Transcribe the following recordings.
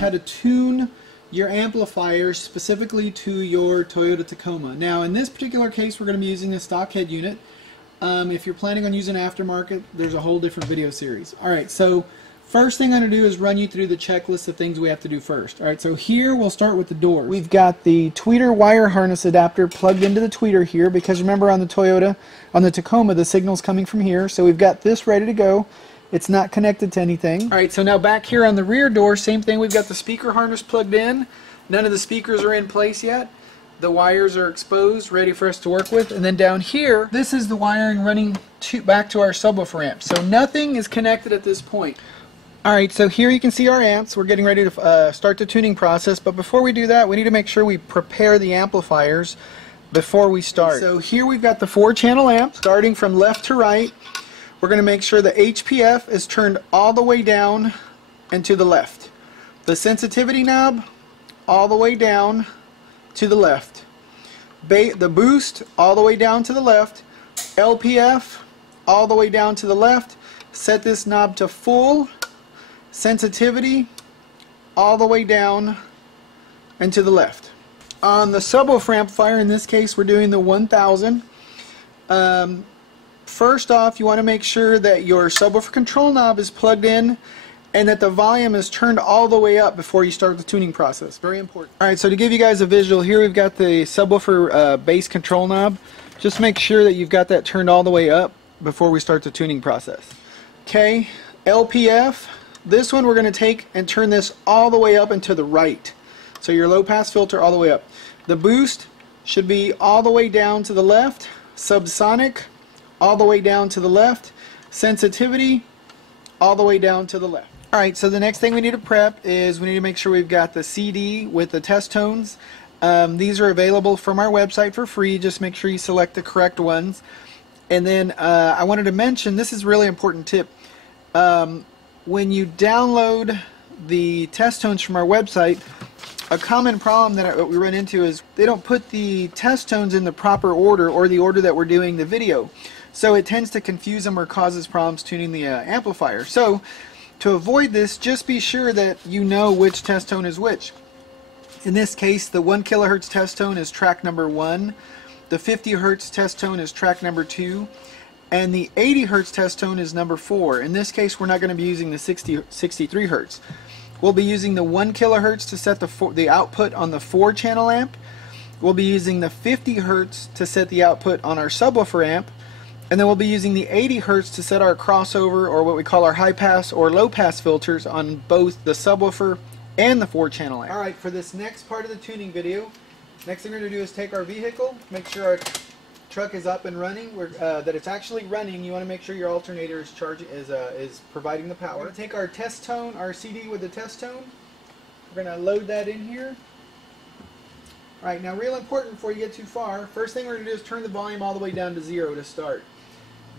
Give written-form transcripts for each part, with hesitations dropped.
How to tune your amplifiers specifically to your Toyota Tacoma. Now in this particular case we're going to be using a stock head unit. If you're planning on using aftermarket, there's a whole different video series. Alright, so first thing I'm going to do is run you through the checklist of things we have to do first. Alright, so here we'll start with the doors. We've got the tweeter wire harness adapter plugged into the tweeter here, because remember on the Tacoma the signal's coming from here, so we've got this ready to go. It's not connected to anything. Alright, so now back here on the rear door, same thing, we've got the speaker harness plugged in. None of the speakers are in place yet. The wires are exposed, ready for us to work with. And then down here, this is the wiring running back to our subwoofer amp. So nothing is connected at this point. Alright, so here you can see our amps. We're getting ready to start the tuning process, but before we do that, we need to make sure we prepare the amplifiers before we start. So here we've got the 4-channel amp, starting from left to right. We're going to make sure the HPF is turned all the way down and to the left. The sensitivity knob all the way down to the left. The boost all the way down to the left. LPF all the way down to the left. Set this knob to full. Sensitivity all the way down and to the left. On the subwoofer amplifier, in this case we're doing the 1000. First off, you want to make sure that your subwoofer control knob is plugged in and that the volume is turned all the way up before you start the tuning process. Very important. Alright, so to give you guys a visual, here we've got the subwoofer bass control knob. Just make sure that you've got that turned all the way up before we start the tuning process. Okay, LPF, this one we're going to take and turn this all the way up and to the right. So your low pass filter all the way up. The boost should be all the way down to the left. Subsonic all the way down to the left. Sensitivity all the way down to the left. Alright, so the next thing we need to prep is we need to make sure we've got the CD with the test tones. These are available from our website for free. Just make sure you select the correct ones. And then I wanted to mention, this is a really important tip. When you download the test tones from our website, a common problem that we run into is they don't put the test tones in the proper order, or the order that we're doing the video. So it tends to confuse them or causes problems tuning the amplifier. So to avoid this, just be sure that you know which test tone is which. In this case, the 1 kHz test tone is track number 1, the 50 Hz test tone is track number 2, and the 80 Hz test tone is number 4. In this case, we're not going to be using the 63 Hz. We'll be using the 1 kHz to set the output on the 4-channel amp. We'll be using the 50 Hz to set the output on our subwoofer amp. And then we'll be using the 80 Hz to set our crossover, or what we call our high pass or low pass filters, on both the subwoofer and the 4-channel amp. Alright, for this next part of the tuning video, next thing we're going to do is take our vehicle, make sure our truck is up and running, that it's actually running. You want to make sure your alternator is providing the power. We're going to take our test tone, our CD with the test tone. We're going to load that in here. Alright, now real important before you get too far, first thing we're going to do is turn the volume all the way down to 0 to start.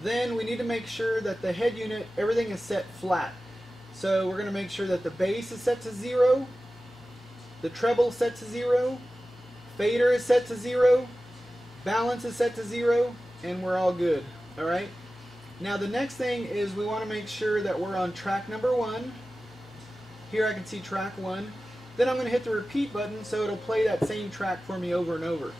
Then we need to make sure that the head unit, everything is set flat. So we're going to make sure that the bass is set to 0, the treble is set to 0, fader is set to 0, balance is set to 0, and we're all good. Alright? Now the next thing is we want to make sure that we're on track number 1. Here I can see track 1. Then I'm going to hit the repeat button so it'll play that same track for me over and over.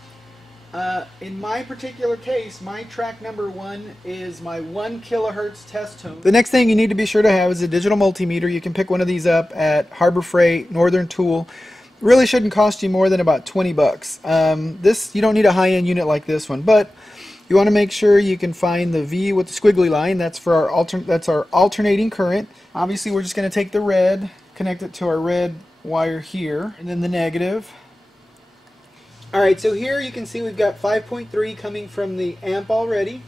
In my particular case, my track number 1 is my 1 kHz test tone. The next thing you need to be sure to have is a digital multimeter. You can pick one of these up at Harbor Freight, Northern Tool. Really shouldn't cost you more than about 20 bucks. You don't need a high-end unit like this one, but you want to make sure you can find the V with the squiggly line. That's for our alternating current. Obviously, we're just going to take the red, connect it to our red wire here, and then the negative. Alright, so here you can see we've got 5.3 coming from the amp already.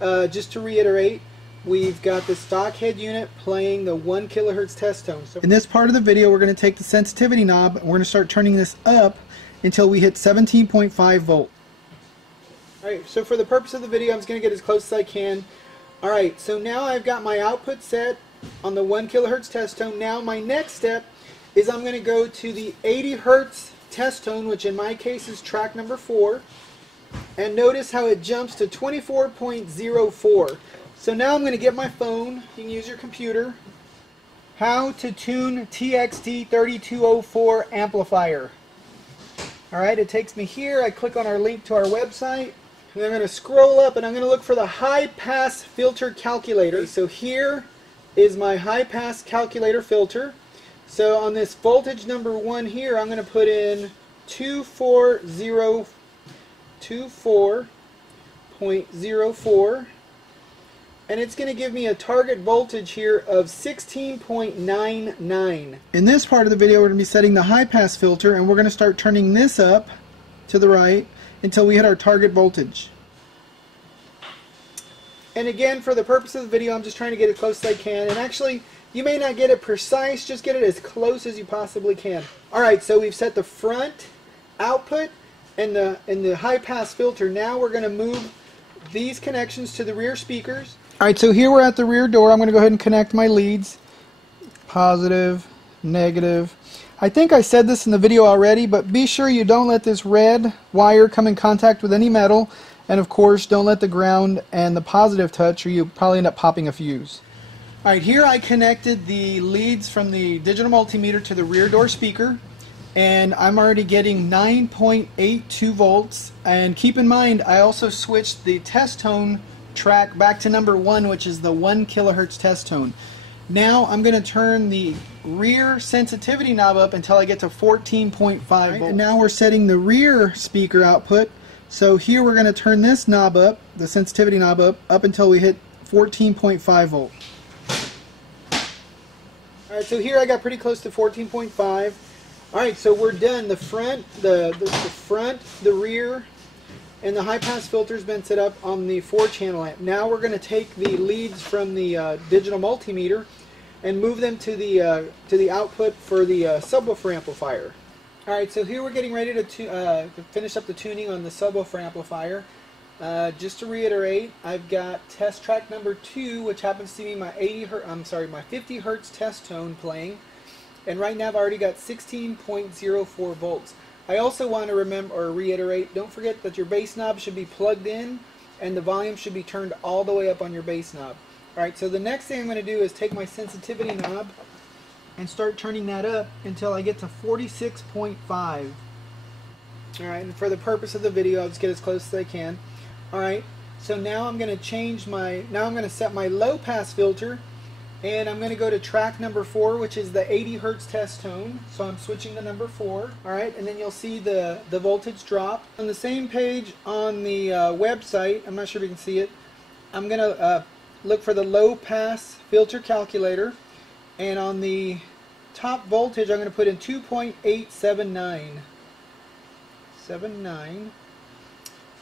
Just to reiterate, we've got the stock head unit playing the 1 kHz test tone. So in this part of the video, we're going to take the sensitivity knob and we're going to start turning this up until we hit 17.5 volt. Alright, so for the purpose of the video, I'm just going to get as close as I can. Alright, so now I've got my output set on the 1 kHz test tone. Now my next step is I'm going to go to the 80 Hz test tone, which in my case is track number 4. and notice how it jumps to 24.04. So now I'm going to get my phone. You can use your computer. How to tune TXD3204 amplifier. Alright, it takes me here. I click on our link to our website. And I'm going to scroll up and I'm going to look for the high pass filter calculator. So here is my high pass calculator filter. So on this voltage number 1 here, I'm going to put in 24.04, and it's going to give me a target voltage here of 16.99. In this part of the video, we're going to be setting the high pass filter, and we're going to start turning this up to the right until we hit our target voltage. And again, for the purpose of the video, I'm just trying to get it close as I can. And actually, you may not get it precise, just get it as close as you possibly can. Alright, so we've set the front output and the high pass filter. Now we're going to move these connections to the rear speakers. Alright, so here we're at the rear door. I'm going to go ahead and connect my leads. Positive, negative. I think I said this in the video already, but be sure you don't let this red wire come in contact with any metal. And of course, don't let the ground and the positive touch, or you'll probably end up popping a fuse. Alright, here I connected the leads from the digital multimeter to the rear door speaker, and I'm already getting 9.82 volts. And keep in mind, I also switched the test tone track back to number 1, which is the 1 kilohertz test tone. Now I'm going to turn the rear sensitivity knob up until I get to 14.5 volts. And now we're setting the rear speaker output. So here we're going to turn this knob up, the sensitivity knob up until we hit 14.5 volts. Alright, so here I got pretty close to 14.5. Alright, so we're done. The front, the rear, and the high pass filter has been set up on the 4-channel amp. Now we're going to take the leads from the digital multimeter and move them to the output for the subwoofer amplifier. Alright, so here we're getting ready to finish up the tuning on the subwoofer amplifier. Just to reiterate, I've got test track number 2, which happens to be my 50 hertz test tone playing, and right now I've already got 16.04 volts. I also want to reiterate, don't forget that your bass knob should be plugged in and the volume should be turned all the way up on your bass knob. Alright, so the next thing I'm going to do is take my sensitivity knob and start turning that up until I get to 46.5. Alright, and for the purpose of the video, I'll just get as close as I can. Alright, so now I'm going to set my low pass filter, and I'm going to go to track number 4, which is the 80 hertz test tone. So I'm switching to number 4. Alright, and then you'll see the voltage drop. On the same page on the website, I'm not sure if you can see it, I'm going to look for the low pass filter calculator. And on the top voltage, I'm going to put in 2.879.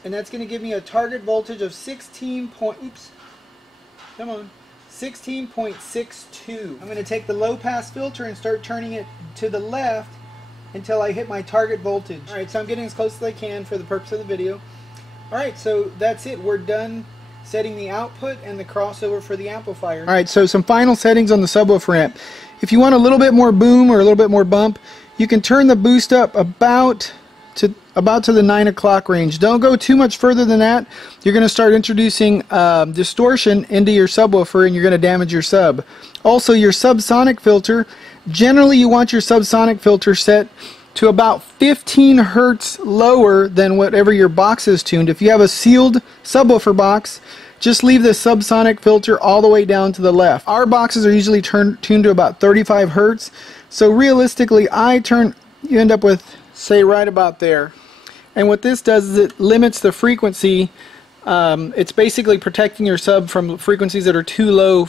And that's going to give me a target voltage of 16.62. I'm going to take the low pass filter and start turning it to the left until I hit my target voltage. Alright, so I'm getting as close as I can for the purpose of the video. Alright, so that's it. We're done setting the output and the crossover for the amplifier. Alright, so some final settings on the subwoofer amp. If you want a little bit more boom or a little bit more bump, you can turn the boost up about to the 9 o'clock range. Don't go too much further than that. You're going to start introducing distortion into your subwoofer and you're going to damage your sub. Also, your subsonic filter, generally you want your subsonic filter set to about 15 hertz lower than whatever your box is tuned. If you have a sealed subwoofer box, just leave the subsonic filter all the way down to the left. Our boxes are usually tuned to about 35 hertz. So realistically, you end up with, say, right about there. And what this does is it limits the frequency. It's basically protecting your sub from frequencies that are too low